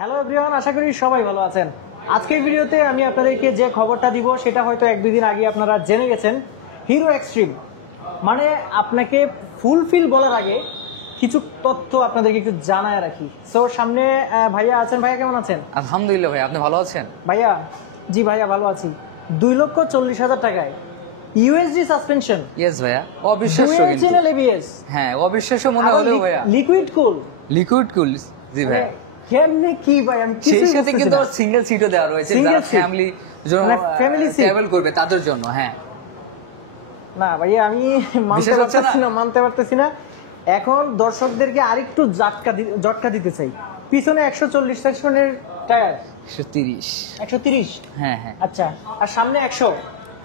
Hello everyone, আশা করি সবাই ভালো আছেন। আজকের ভিডিওতে আমি আপনাদেরকে যে খবরটা দিব সেটা হয়তো এক দুই দিন আগে আপনারা জেনে গেছেন। হিরো এক্সট্রিম মানে আপনাকে ফুলফিল বলার আগে কিছু তথ্য আপনাদেরকে একটু জানায় রাখি। সো সামনে ভাইয়া আছেন। ভাইয়া কেমন আছেন? আলহামদুলিল্লাহ ভাই, আপনি ভালো আছেন? ভাইয়া জি ভাইয়া ভালো আছি। 2,40,000 টাকায় ইউএসডি সাসপেনশন। ইয়েস ভাইয়া, অবিশ্বাস্য কিন্তু। Channel ABS. হ্যাঁ, অবিশ্বাস্য মনে হলেও ভাইয়া লিকুইড কুল। লিকুইড কুল। জি ভাইয়া, কেমনে কি ভাই আমি সেই কিছুই সাথে বুঝতেছি কিন্তু না। সিঙ্গেল সিটও দেওয়া রয়েছে Single যারা seat? ফ্যামিলি জন্য মানে family seat? ট্রাভেল করবে তাদের জন্য। হ্যাঁ, না ভাইয়া আমি মানতে বিশ্বাস হচ্ছে পারতেছি না, মানতে পারতেছি না। এখন দর্শকদেরকে আরেকটু ঝটকা দিতে চাই। পিছনে 140 সেকশনের টায়ার, 130। 130। হ্যাঁ হ্যাঁ আচ্ছা, আর সামনে 100।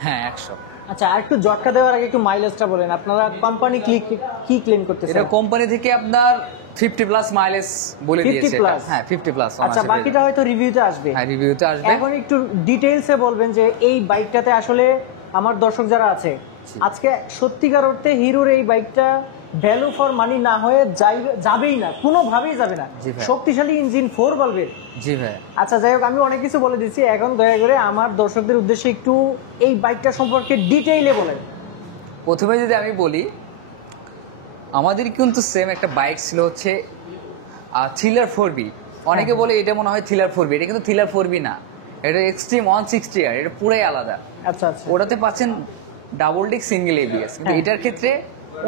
হ্যাঁ, 100। আচ্ছা, আর একটু ঝটকা দেওয়ার আগে একটু মাইলেজটা বলেন। আপনারা কোম্পানি কি ক্লেম করতেছেন? এটা কোম্পানি থেকে আপনার 50 প্লাস মাইলেজ বলে 50 দিয়েছে। plus? হ্যাঁ, 50 প্লাস। আচ্ছা, বাকিটা হয়তো রিভিউতে আসবে। হ্যাঁ, রিভিউতে আসবে। এখন একটু ডিটেইলসে বলবেন যে এই বাইকটাতে আসলে আমার দর্শক যারা আছে আজকে সত্যিকার অর্থে হিরোর এই বাইকটা ভ্যালু ফর মানি না হয়ে যাবেই না, কোনোভাবেই যাবে না। জি ভাই। শক্তিশালী ইঞ্জিন, 4 ভালভের। জি ভাই, আচ্ছা যাই হোক, আমি অনেক কিছু বলে দিচ্ছি, এখন দয়া করে আমার দর্শকদের উদ্দেশ্যে একটু এই বাইকটা সম্পর্কে ডিটেইলে বলেন। প্রথমে যদি আমি বলি, আমাদের কিন্তু সেম একটা বাইক ছিল, হচ্ছে থ্রিলার 4B। অনেকে বলে এটা মনে হয় থ্রিলার 4B, এটা কিন্তু থ্রিলার 4B না, এটা এক্সট্রিম 160 আর এটা পুরাই আলাদা। আচ্ছা আচ্ছা। ওটাতে পাচ্ছেন ডাবল ডিক সিঙ্গেল এবিএস, কিন্তু হ্যাঁ। এটার ক্ষেত্রে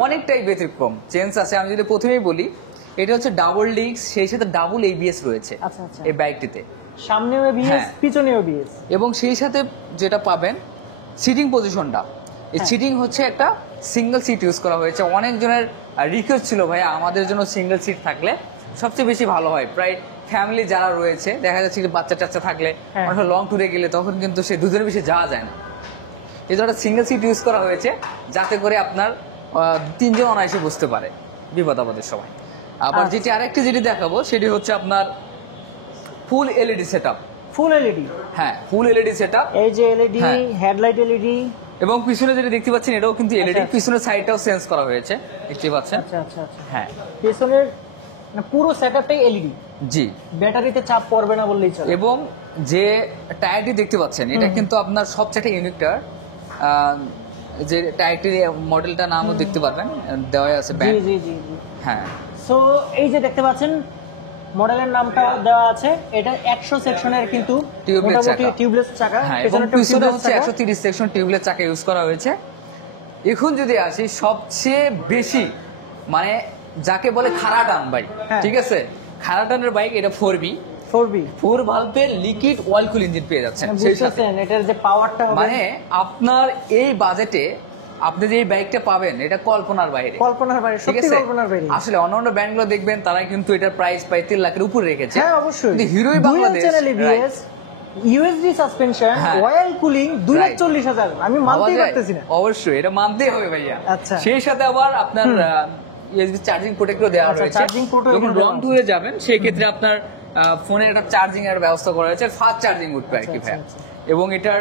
অনেকটাই ব্যতিক্রম, চেঞ্জ আছে। আমি যদি প্রথমেই বলি, এটা হচ্ছে ডাবল ডিক্স, সেই সাথে ডাবল এবিএস রয়েছে আচ্ছা আচ্ছা। এই বাইকটিতে, সামনেও এবিএস, হ্যাঁ। পিছনেও এবিএস। এবং সেই সাথে যেটা পাবেন সিটিং পজিশনটা, এই হ্যাঁ। সিটিং হচ্ছে একটা সিঙ্গেল সিট ইউজ করা হয়েছে। অনেকজনের রিকোয়েস্ট ছিল, ভাই আমাদের জন্য সিঙ্গেল সিট থাকলে সবচেয়ে বেশি ভালো হয়। প্রায় ফ্যামিলি যারা রয়েছে, দেখা যাচ্ছে যে বাচ্চা টাচ্চা থাকলে, হ্যাঁ। অনেক লং ট্যুরে গেলে তখন কিন্তু সে দুজনের বেশি যাওয়া যায় না। এই জন্য সিঙ্গেল সিট ইউজ করা হয়েছে, যাতে করে আপনার তিনজন অনায়াসে বসতে পারে বিপদ আপদের সময়। আবার যেটি আরেকটি যেটি দেখাবো সেটি হচ্ছে আপনার ফুল এলইডি সেটআপ। ফুল এলইডি? হ্যাঁ, ফুল এলইডি সেটআপ। এই যে এলইডি, হ্যাঁ। হেডলাইট এলইডি, এবং পিছনে যেটা দেখতে পাচ্ছেন এটাও কিন্তু এলইডি। আচ্ছা। পিছনের সাইডটাও চেঞ্জ করা হয়েছে, দেখতে পাচ্ছেন। আচ্ছা আচ্ছা আচ্ছা। হ্যাঁ, পেছনের পুরো সেটআপটাই এলইডি। জি। ব্যাটারিতে চাপ পড়বে না বললেই চলে। এবং যে টায়ারটি দেখতে পাচ্ছেন এটা কিন্তু আপনার সবচেয়ে ইউনিক টায়ার। যে টায়ারটির মডেলটা নামও দেখতে পারবেন, দেওয়া আছে জি ব্যান্ড। জি জি জি। হ্যাঁ, সো এই যে দেখতে পাচ্ছেন মডেলের নামটা দেওয়া আছে, এটা 100 সেকশনের কিন্তু টিউবলেস মোটামুটি চাকা। টিউবলেস চাকা। হ্যাঁ, এবং পেছনেরটা পিছনে টিউবলেস হচ্ছে চাকা। 130 সেকশন টিউবলেস চাকা ইউজ করা হয়েছে। এখন যদি আসি সবচেয়ে বেশি, মানে যাকে বলে খারাটান বাইক, হ্যাঁ। ঠিক আছে, খারাটানের বাইক এটা 4B, 4B 4 ভালভের লিকুইড ওয়াল কুল ইঞ্জিন পেয়ে যাচ্ছেন। সেই সাথে বুঝতেছেন এটার যে পাওয়ারটা হবে, মানে আপনার এই বাজেটে আপনি যে এই বাইকটা পাবেন এটা কল্পনার বাইরে, কল্পনার বাইরে, ঠিক সত্যি আছে। কল্পনার বাইরে। আসলে অন্যান্য ব্র্যান্ডগুলো দেখবেন তারা কিন্তু এটার প্রাইস প্রায় 3 লাখের উপরে রেখেছে। হ্যাঁ অবশ্যই। কিন্তু হিরোই dual Bangladesh, channel ABS, USD suspension, হ্যাঁ। অয়েল কুলিং, 2,40,000 আমি ভাবা মানতেই যায়? পারতেছি না। অবশ্যই এটা মানতেই হবে ভাইয়া। আচ্ছা। সেই সাথে আবার আপনার ইউএসবি চার্জিং প্রোটেক্টরও দেওয়া আচ্ছা, রয়েছে। charging port ও যখন এখানে লং দেওয়া ট্যুরে যাবেন সেই ক্ষেত্রে আপনার ফোনের একটা চার্জিং এর ব্যবস্থা করা হয়েছে, ফাস্ট চার্জিং উঠবে আর কি আচ্ছা, ভাইয়া। আচ্ছা। এবং এটার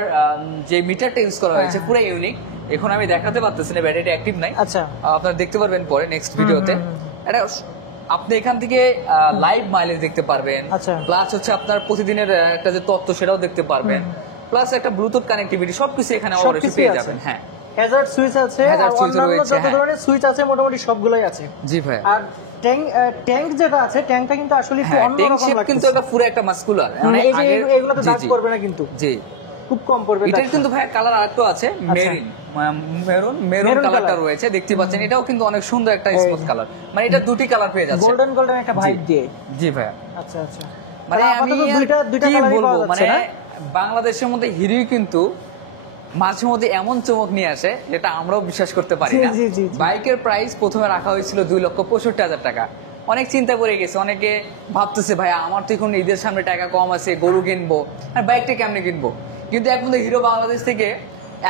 যে মিটারটা ইউজ করা হয়েছে হ্যাঁ। পুরো ইউনিক। এখন আমি দেখাতে পারতেছি না, ব্যাটারিটা অ্যাক্টিভ নাই। আচ্ছা। আপনারা দেখতে পারবেন পরে নেক্সট ভিডিওতে। এটা আপনি এখান থেকে লাইভ মাইলেজ দেখতে পারবেন, আচ্ছা। প্লাস হচ্ছে আপনার প্রতিদিনের একটা যে তথ্য সেটাও দেখতে পারবেন, প্লাস একটা ব্লুটুথ কানেক্টিভিটি, সবকিছু এখানে অবশ্যই সবকিছুই পেয়ে আছে। যাবেন। হ্যাঁ, হ্যাজার্ড সুইচ আছে, আর Hazard switch অন্যান্য রয়েছে, যত হ্যাঁ। ধরনের সুইচ আছে মোটামুটি সবগুলোই আছে। জি ভাই। আর ট্যাঙ্ক যেটা আছে, ট্যাঙ্কটা কিন্তু আসলে একটু হ্যাঁ, অন্যরকম shape লাগছে। কিন্তু এটা পুরো একটা মাস্কুলার, মানে এই যে এগুলো তো দাগ করবে না কিন্তু, জি। খুব কম পড়বে। এটার কিন্তু ভাই কালার আরেকটা আছে, আচ্ছা। মেরুন Maroon কালারটা color। রয়েছে, দেখতে পাচ্ছেন। এটাও কিন্তু অনেক সুন্দর একটা স্মুথ কালার, মানে এটা দুটি কালার পেয়ে যাচ্ছে। গোল্ডেন একটা ভাইব দিয়ে। জি ভাই। আচ্ছা আচ্ছা। মানে তাহলে আমি আপাতত দুইটা কি কালারই বলবো, পাওয়া যাচ্ছে মানে না? বাংলাদেশের মধ্যে হিরোই কিন্তু মাঝে মধ্যে এমন চমক নিয়ে আসে যেটা আমরাও বিশ্বাস করতে পারি না। জি, জি, জি। বাইকের প্রাইস প্রথমে রাখা হয়েছিল 2,65,000 টাকা। অনেক চিন্তা করে গেছে, অনেকে ভাবতেছে ভাই আমার তো এখন ঈদের সামনে টাকা কম আছে, গরু কিনবো আর বাইকটা কেমনে কিনবো, কিন্তু এখন তো হিরো বাংলাদেশ থেকে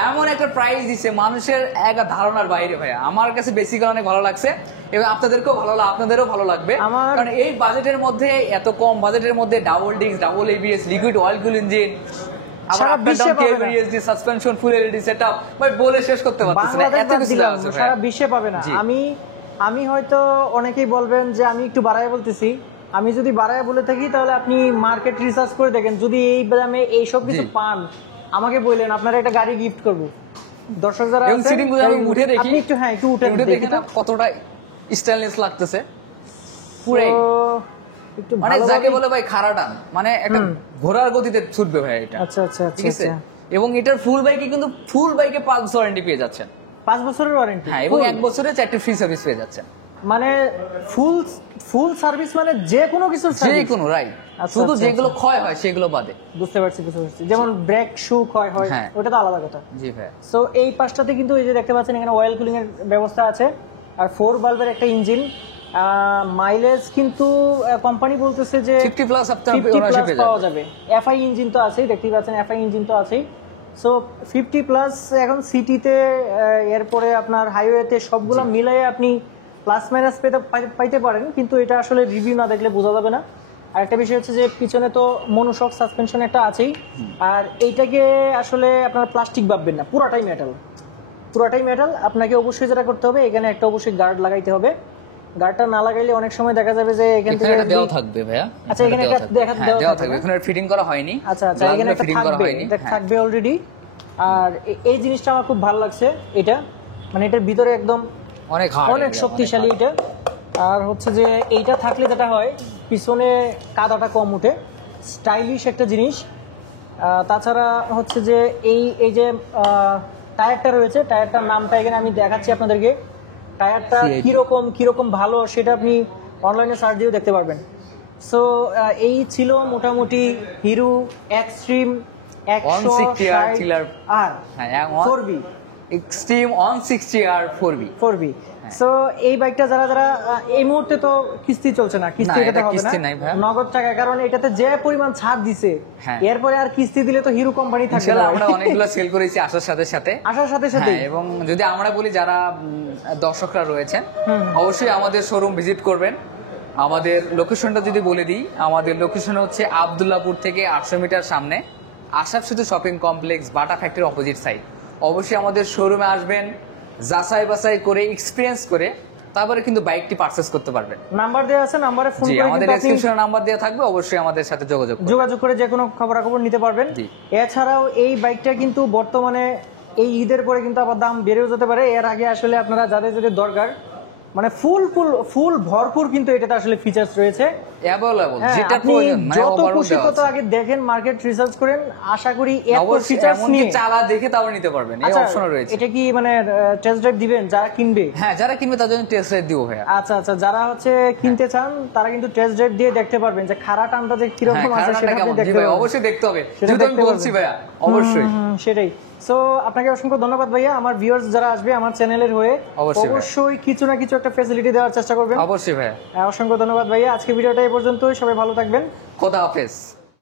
এমন একটা প্রাইস দিছে মানুষের একটা ধারণার বাইরে। ভাইয়া আমার কাছে বেসিক্যালি অনেক ভালো লাগছে, এবং আপনাদেরকেও আপনাদেরও ভালো লাগবে। কারণ এই বাজেটের মধ্যে, এত কম বাজেটের মধ্যে double disc, double ABS, liquid oil কুল ইঞ্জিন, আবার সারা আপ ডাউন বিশ্বে পাবে না। কেবিএসডি সাসপেনশন, ফুল এলইডি সেটআপ, ভাই বলে শেষ করতে পারতেছি না, এত কিছু দেওয়া আছে সারা ভাই। বিশ্বে পাবে না। জি। আমি হয়তো অনেকেই বলবেন যে আমি একটু বাড়ায় বলতেছি, আমি যদি বাড়ায় বলে থাকি তাহলে আপনি মার্কেট রিসার্চ করে দেখেন, যদি এই দামে এইসব কিছু জি। পান আমাকে বললেন, আপনারা একটা গাড়ি গিফট করব। দর্শক যারা এবং আছেন, সিটিং গুলো আমি উঠে দেখি, আপনি একটু একটু উঠে উঠে দেখি না কতটা স্টাইলিশ লাগতেছে পুরাই। একটু মানে ভালোভাবে- যাকে বলে ভাই খাড়া টান, মানে একটা ঘোড়ার গতিতে ছুটবে ভাই এটা। আচ্ছা আচ্ছা ঠিক আচ্ছা আছে, আচ্ছা। এবং এটার ফুল বাইকে কিন্তু ফুল বাইকে 5 বছর ওয়ারেন্টি পেয়ে যাচ্ছেন। 5 বছরের ওয়ারেন্টি, হ্যাঁ, এবং 1 বছরে 4টি ফ্রি সার্ভিস পেয়ে যাচ্ছেন। মানে ফুল ফুল সার্ভিস, মানে যে কোনো কিছু যে কোনো রাইট, আচ্ছা, শুধু আচ্ছা, যেগুলো ক্ষয় হয় সেগুলো বাদে। বুঝতে পারছি বুঝতে পারছি। যেমন ব্রেক শু ক্ষয় হয়, হ্যাঁ। ওটা তো আলাদা কথা। জি ভাই। সো এই পাশটাতে কিন্তু এই যে দেখতে পাচ্ছেন এখানে অয়েল কুলিং এর ব্যবস্থা আছে, আর 4 বাল্বের একটা ইঞ্জিন। মাইলেজ কিন্তু কোম্পানি বলতেছে যে 50 প্লাস আপনার 50 ওনারশিপ প্লাস পেয়ে পাওয়া যাবে। যাবে। এফআই ইঞ্জিন তো আছেই, দেখতেই পাচ্ছেন এফআই ইঞ্জিন তো আছেই। সো 50 প্লাস এখন সিটিতে, এরপরে আপনার হাইওয়েতে সবগুলো মিলাই আপনি প্লাস মাইনাস পাইতে পারেন, কিন্তু এটা আসলে রিভিউ না দেখলে বোঝা যাবে না। আর একটা বিষয় হচ্ছে যে পিছনে তো মনোশক সাসপেনশন একটা আছেই, আর এইটাকে আসলে আপনার প্লাস্টিক ভাববেন না, পুরাটাই মেটাল, পুরাটাই মেটাল। আপনাকে অবশ্যই যেটা করতে হবে, এখানে একটা অবশ্যই গার্ড লাগাইতে হবে। গার্ডটা না লাগাইলে অনেক সময় দেখা যাবে যে এখান এখানে থেকে একটা দেওয়া থাকবে ভাইয়া। আচ্ছা, এখানে একটা দেওয়া থাকবে। এখানে ফিটিং করা হয়নি। আচ্ছা আচ্ছা, এখানে একটা ফিটিং করা থাকবে, হয়নি। এটা হ্যাঁ। থাকবে অলরেডি। আর এই জিনিসটা আমার খুব ভালো লাগছে, এটা মানে এটার ভিতরে একদম অনেক hard অনেক এটা, শক্তিশালী অনেক এটা। আর হচ্ছে যে এইটা থাকলে যেটা হয়, পিছনে কাদাটা কম উঠে, স্টাইলিশ একটা জিনিস। তাছাড়া হচ্ছে যে এই যে টায়ারটা রয়েছে, টায়ারটার নামটা এখানে আমি দেখাচ্ছি আপনাদেরকে। টায়ারটা CIT কিরকম ভালো সেটা আপনি অনলাইনে সার্চ দিয়েও দেখতে পারবেন। সো এই ছিল মোটামুটি হিরো এক্সট্রিম 160R চিলার। আর হ্যাঁ, 4B extreme 160R 4B। 4B। So এই বাইকটা যারা যারা এই মুহূর্তে তো কিস্তি চলছে না, কিস্তি না, এটাতে এটা হবে কিস্তি না, নাই ভাই। নগদ টাকা, কারণ এটাতে যে পরিমাণ ছাড় দিছে, হ্যাঁ। এরপরে আর কিস্তি দিলে তো হিরো কোম্পানি থাকবে না। ইনশাআল্লাহ আমরা অনেকগুলো সেল করেছি আসার সাথে সাথে। আসার সাথে সাথে হ্যাঁ, এবং যদি আমরা বলি যারা দর্শকরা রয়েছেন, অবশ্যই আমাদের শোরুম ভিজিট করবেন। আমাদের লোকেশনটা যদি বলে দিই, আমাদের লোকেশন হচ্ছে আব্দুল্লাহপুর থেকে 800 মিটার সামনে আশাব সেতু শপিং কমপ্লেক্স, বাটা ফ্যাক্টরি অপোজিট সাইড। অবশ্যই আমাদের শোরুমে আসবেন, যাচাই বাছাই করে এক্সপিরিয়েন্স করে তারপরে কিন্তু বাইকটি পারচেস করতে পারবেন। নাম্বার দেওয়া আছে, নাম্বারে ফোন জি, করে আমাদের কিন্তু আপনি ডেসক্রিপশনে নাম্বার দেওয়া থাকবে, অবশ্যই আমাদের সাথে যোগাযোগ করুন। যোগাযোগ করে যে কোনো খবরাখবর নিতে পারবেন। জি। এছাড়াও এই বাইকটা কিন্তু বর্তমানে এই ঈদের পরে কিন্তু আবার দাম বেড়েও যেতে পারে। এর আগে আসলে আপনারা যাদের দরকার, মানে ফুল ভরপুর কিন্তু এটাতে আসলে ফিচার্স রয়েছে। অ্যাভেলেবল, হ্যাঁ, যেটা আপনি প্রয়োজন মানে যত overall খুশি দেওয়া তত আছে। আগে দেখেন, মার্কেট রিসার্চ করেন, আশা করি এত অবশ্যই ফিচার্স এমনকি নিয়ে। চালা দেখে তারপর নিতে পারবেন, এই আচ্ছা, অপশনও রয়েছে। এটা কি মানে টেস্ট ড্রাইভ দিবেন যারা কিনবে? হ্যাঁ, যারা কিনবে তার জন্য টেস্ট রাইড দিব ভাইয়া। আচ্ছা আচ্ছা, যারা হচ্ছে কিনতে চান তারা কিন্তু টেস্ট ড্রাইভ দিয়ে দেখতে পারবেন যে খাড়া টানটা যে কিরকম হ্যাঁ, আছে খারাপটা সেটা আপনি কেমন? জি দেখতে ভাই, পারবেন। অবশ্যই দেখতে হবে, সেটা যেহেতু আমি দেখতে বলছি পারবেন। ভাইয়া, অবশ্যই। সেটাই। সো আপনাকে অসংখ্য ধন্যবাদ ভাইয়া। আমার ভিউয়ার্স যারা আসবে আমার চ্যানেলের হয়ে, অবশ্যই ভাই। অবশ্যই কিছু না কিছু একটা ফ্যাসিলিটি দেওয়ার চেষ্টা করবেন। অবশ্যই ভাইয়া। অসংখ্য ধন্যবাদ ভাইয়া। আজকে ভিডিওটা এই পর্যন্তই, সবাই ভালো থাকবেন। খোদা হাফেজ।